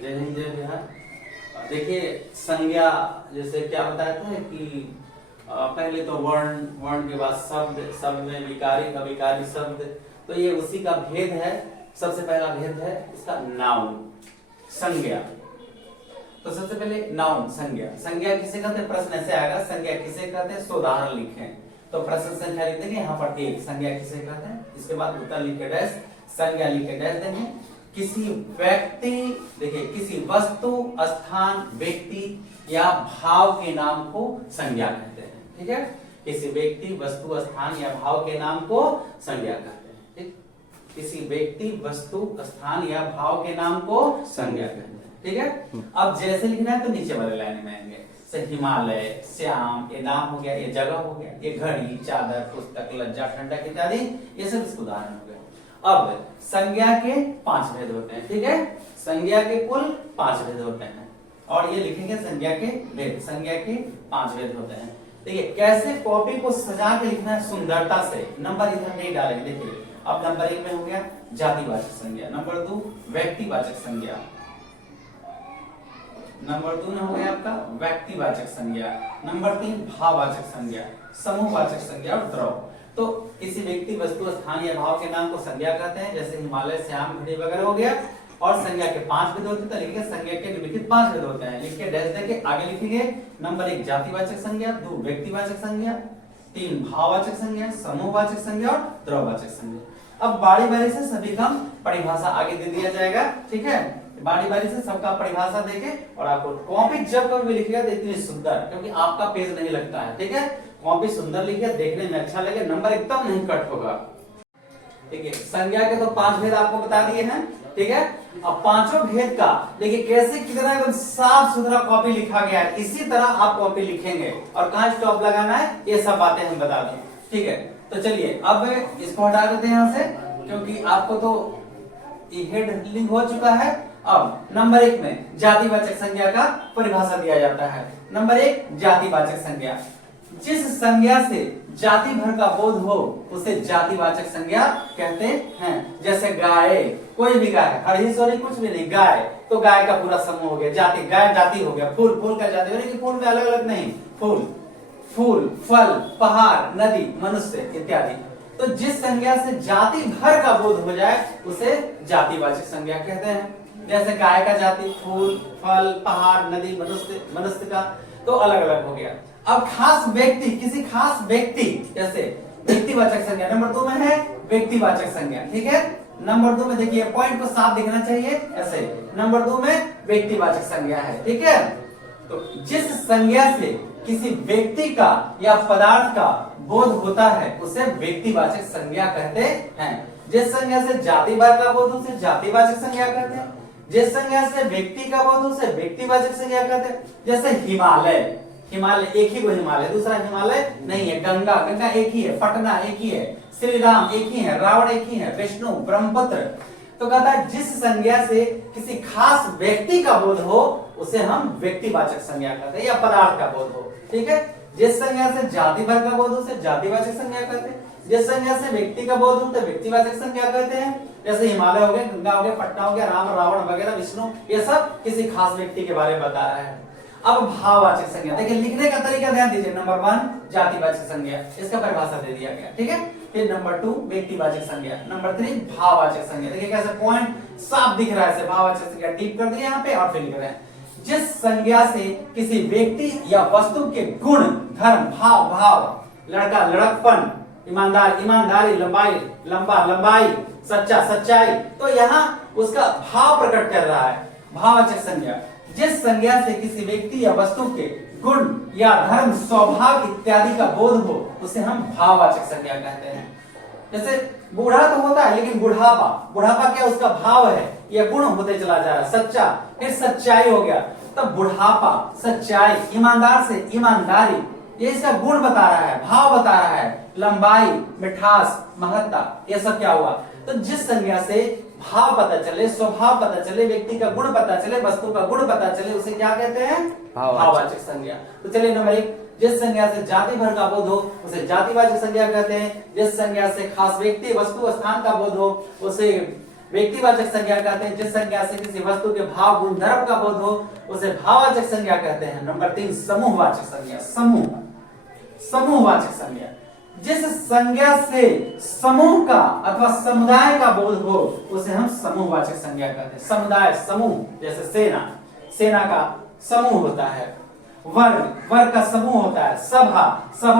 जय हिंद जय बिहार। देखिए संज्ञा जैसे क्या बताता है कि पहले तो वर्ण, वर्ण के बाद शब्द, शब्द में विकारी, अविकारी शब्द, तो ये उसी का भेद है। सबसे पहला भेद है इसका नाउन, संज्ञा। तो सबसे पहले नाउन, संज्ञा। संज्ञा किसे कहते हैं, प्रश्न ऐसे आएगा, संज्ञा किसे कहते हैं, उदाहरण लिखें। तो प्रश्न संख्या लिख देंगे यहाँ पर एक, संज्ञा किसे कहते हैं, इसके बाद उत्तर लिख के डैश, संज्ञा लिख के डैश देंगे। किसी व्यक्ति, देखिए किसी वस्तु, स्थान, व्यक्ति या भाव के नाम को संज्ञा कहते हैं। ठीक है, किसी व्यक्ति, वस्तु, स्थान या भाव के नाम को संज्ञा कहते हैं। ठीक, किसी व्यक्ति, वस्तु, स्थान या भाव के नाम को संज्ञा कहते हैं। ठीक है, अब जैसे लिखना है तो नीचे वाले लाइन में आएंगे। से हिमालय, श्याम, ये नाम हो गया, ये जगह हो गया, ये घड़ी, चादर, पुस्तक, लज्जा, ठंडक इत्यादि, ये सब इसके उदाहरण हो गए। अब संज्ञा के 5 भेद होते हैं। ठीक है, संज्ञा के कुल 5 भेद होते हैं और ये लिखेंगे संज्ञा के भेद। संज्ञा के 5 भेद होते हैं। देखिए कैसे कॉपी को सजा के लिखना है सुंदरता से। नंबर इधर नहीं डालेंगे। देखिए अब नंबर 1 में हो गया जातिवाचक संज्ञा, नंबर 2 व्यक्तिवाचक संज्ञा, नंबर 2 में हो गया आपका व्यक्तिवाचक संज्ञा, नंबर 3 भाववाचक संज्ञा, समूहवाचक संज्ञा और द्रव। तो किसी व्यक्ति, वस्तु, स्थान या भाव के नाम को संज्ञा कहते हैं, जैसे हिमालय, श्याम, घड़ी वगैरह हो गया। और संज्ञा के 5 भेद होते हैं, तो लिखिए संज्ञा के निम्नलिखित 5 भेद होते हैं। लिख के डैश देके आगे लिखेंगे। नंबर 1 जातिवाचक संज्ञा, 2 व्यक्तिवाचक संज्ञा, 3 भाववाचक संज्ञा, समूहवाचक संज्ञा और द्रववाचक संज्ञा। अब बारी बारी से सभी का परिभाषा आगे दे दिया जाएगा। ठीक है, बारी बारी से सबका परिभाषा देके और आपको कॉपी जब कभी लिखिएगा तो इतनी सुंदर, क्योंकि आपका पेज नहीं लगता है। ठीक है, कॉपी सुंदर लिखिए, देखने में अच्छा लगे, नंबर एकदम नहीं कट होगा। ठीक है, संज्ञा के तो 5 भेद आपको बता दिए हैं। ठीक है, अब पांचों भेद का देखिए कैसे कितना एकदम साफ सुथरा कॉपी लिखा गया है। इसी तरह आप कॉपी लिखेंगे और कहां स्टॉप लगाना है ये सब बातें हम बता दें। ठीक है, तो चलिए अब इसको हटा देते हैं यहाँ से, क्योंकि आपको तो हेड लिंक हो चुका है। अब नंबर 1 में जातिवाचक संज्ञा का परिभाषा दिया जाता है। नंबर 1 जातिवाचक संज्ञा, जिस संज्ञा से जाति भर का बोध हो उसे जातिवाचक संज्ञा कहते हैं। जैसे गाय, कोई भी गाय, हरी सोरी कुछ भी नहीं, गाय, तो गाय का पूरा समूह हो गया जाति, गाय जाति हो गया। फूल, फूल का जाति, यानी कि फूल में अलग अलग नहीं, फूल, फूल, फल, पहाड़, नदी, मनुष्य इत्यादि। तो जिस संज्ञा से जाति भर का बोध हो जाए उसे जातिवाचक संज्ञा कहते हैं। जैसे गाय का जाति फूल, फल, पहाड़, नदी, मनुष्य, मनुष्य का तो अलग अलग हो गया। अब खास व्यक्ति, किसी खास व्यक्ति, जैसे व्यक्तिवाचक संज्ञा नंबर 2 में है व्यक्तिवाचक संज्ञा। ठीक है, नंबर 2 में देखिए पॉइंट को साफ दिखना चाहिए ऐसे, नंबर 2 में व्यक्तिवाचक संज्ञा है। ठीक है, तो जिस संज्ञा से किसी व्यक्ति का या पदार्थ का बोध होता है उसे व्यक्तिवाचक संज्ञा कहते हैं। जिस संज्ञा से जाति भर का बोध उसे जातिवाचक संज्ञा कहते हैं, जिस संज्ञा से व्यक्ति का बोध उसे व्यक्तिवाचक संज्ञा कहते हैं। जैसे हिमालय, हिमालय एक ही वो हिमालय, दूसरा हिमालय नहीं है। गंगा, गंगा एक ही है। पटना एक ही है। श्री राम एक ही है। रावण एक ही है। विष्णु, ब्रह्मपुत्र। तो कहता है जिस संज्ञा से किसी खास व्यक्ति का बोध हो उसे हम व्यक्तिवाचक संज्ञा कहते हैं, या पदार्थ का बोध हो। ठीक है, जिस संज्ञा से जाति भर का बोध हो उसे जातिवाचक संज्ञा कहते हैं, जिस संज्ञा से व्यक्ति का बोध हो तो व्यक्तिवाचक संज्ञा कहते हैं। जैसे हिमालय हो गया, गंगा हो गया, पटना हो गया, राम, रावण वगैरह, विष्णु, ये सब किसी खास व्यक्ति के बारे में बता रहा है। अब भाववाचक संज्ञा, देखिए लिखने का तरीका ध्यान दीजिए। नंबर 1 जातिवाचक संज्ञा, इसका परिभाषा दे दिया गया। ठीक है, फिर नंबर 2 व्यक्तिवाचक संज्ञा, नंबर 3 भाववाचक संज्ञा। देखिए कैसे पॉइंट साफ दिख रहा है। भाववाचक संज्ञा टिक कर दिया यहाँ पे और फिर लिख रहे हैं जिस संज्ञा से किसी व्यक्ति या वस्तु के गुण, धर्म, भाव, भाव, लड़का, लड़कपन, ईमानदार, ईमानदारी, लंबाई, लंबा, लंबाई, सच्चा, सच्चाई, तो यहाँ उसका भाव प्रकट कर रहा है। भाववाचक संज्ञा, जिस संज्ञा से किसी व्यक्ति या वस्तु के गुण या धर्म, स्वभाव इत्यादि का बोध हो उसे हम भाववाचक संज्ञा कहते हैं। जैसे बूढ़ा तो होता है, लेकिन बुढ़ापा, बुढ़ापा क्या उसका भाव है, यह गुण होते चला जा रहा है। सच्चा, फिर सच्चाई हो गया, तब बुढ़ापा, सच्चाई, ईमानदार से ईमानदारी, ये इसका गुण बता रहा है, भाव बता रहा है। लंबाई, मिठास, महत्ता, ये सब क्या हुआ। तो जिस संज्ञा से भाव पता चले, स्वभाव पता चले, व्यक्ति का गुण पता चले, वस्तु का गुण पता चले, उसे क्या कहते हैं, भाववाचक संज्ञा। तो चलिए नंबर 1, जिस संज्ञा से जाति भर का बोध हो उसे जातिवाचक संज्ञा कहते हैं। जिस संज्ञा से खास व्यक्ति, वस्तु, स्थान का बोध हो उसे व्यक्तिवाचक संज्ञा कहते हैं जिस संज्ञा से किसी वस्तु के भाव गुणधर्म का बोध हो उसे भाववाचक संज्ञा कहते हैं। नंबर 3 समूहवाचक संज्ञा। समूहवाचक संज्ञा जिस संज्ञा से समूह का अथवा समुदाय का बोध हो उसे हम समूहवाचक संज्ञा कहते हैं। समुदाय, समूह, जैसे सेना का समूह होता है, वर्ग का समूह होता है, सभा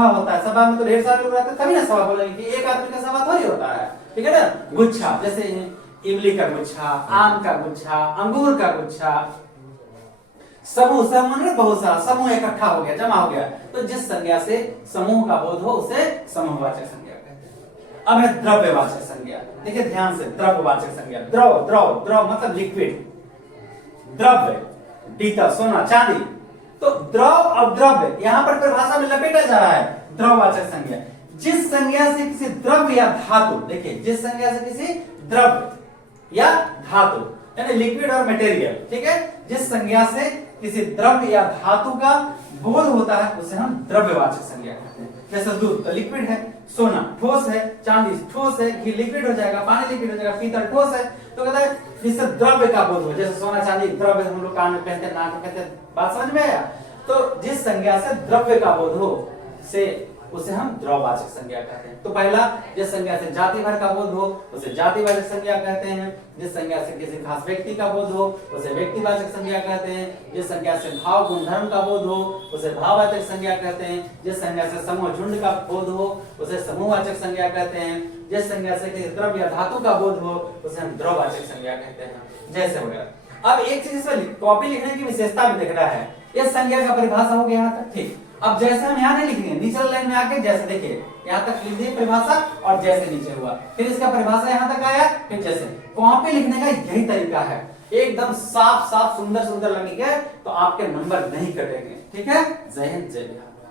होता है। सभा में तो ढेर सारे लोग रहते हैं तभी ना सभा बोलेंगे कि एक आदमी का सभा थोड़ी होता है, ठीक है ना। गुच्छा, जैसे इमली का गुच्छा, आम का गुच्छा, अंगूर का गुच्छा। समूह बहुत सारा समूह इकट्ठा हो गया, जमा हो गया। तो जिस संज्ञा से समूह का बोध हो उसे समूहवाचक संज्ञा कहते हैं। अब है द्रव्यवाचक संज्ञा। देखिए ध्यान से, द्रव्यवाचक संज्ञा। द्रव मतलब लिक्विड, द्रव्य, पीतल, सोना, चांदी। तो द्रव और द्रव्य यहां पर परिभाषा में लपेटा जा रहा है। द्रववाचक संज्ञा जिस संज्ञा से किसी द्रव्य या धातु, देखिए जिस संज्ञा से किसी द्रव्य या धातु यानी लिक्विड और मटेरियल, ठीक है, जिस संज्ञा से किसी द्रव्य या धातु का बोध होता है उसे हम द्रव्यवाचक संज्ञा कहते हैं। जैसे दूध तो लिक्विड है, सोना ठोस है, चांदी ठोस है, घी लिक्विड हो जाएगा, पानी लिक्विड हो जाएगा, पीतल ठोस है। तो कहता है जिससे द्रव्य का बोध हो, जैसे सोना चांदी द्रव्य, हम लोग कान में पहनते हैं, नाक में पहनते हैं, बात समझ में आया। तो जिस संज्ञा से द्रव्य का बोध हो से उसे हम द्रववाचक संज्ञा कहते हैं। तो पहला, जिस संज्ञा से जाति भर का बोध हो उसे जातिवाचक संज्ञा कहते हैं। जिस संज्ञा से किसी खास व्यक्ति का बोध हो उसे व्यक्तिवाचक संज्ञा कहते हैं। जिस संज्ञा से भाव गुणधर्म का बोध हो उसे भाववाचक संज्ञा कहते हैं। जिस संज्ञा से समूह झुंड का बोध हो उसे समूहवाचक संज्ञा कहते हैं। जिस संज्ञा से किसी द्रव्य या धातु का बोध हो उसे हम द्रववाचक संज्ञा कहते हैं, जैसे वगैरह। अब एक चीज इसमें कॉपी लिखने की विशेषता भी दिख रहा है। इस संज्ञा का परिभाषा हो गया यहाँ तक, ठीक। अब जैसे हम यहाँ नहीं लिखेंगे, निचले लाइन में आके जैसे देखिए यहाँ तक लिख दिए परिभाषा और जैसे नीचे हुआ, फिर इसका परिभाषा यहाँ तक आया, फिर जैसे। कॉपी लिखने का यही तरीका है, एकदम साफ सुंदर लगेगा तो आपके नंबर नहीं कटेंगे, ठीक है। जय हिंद, जय बिहार।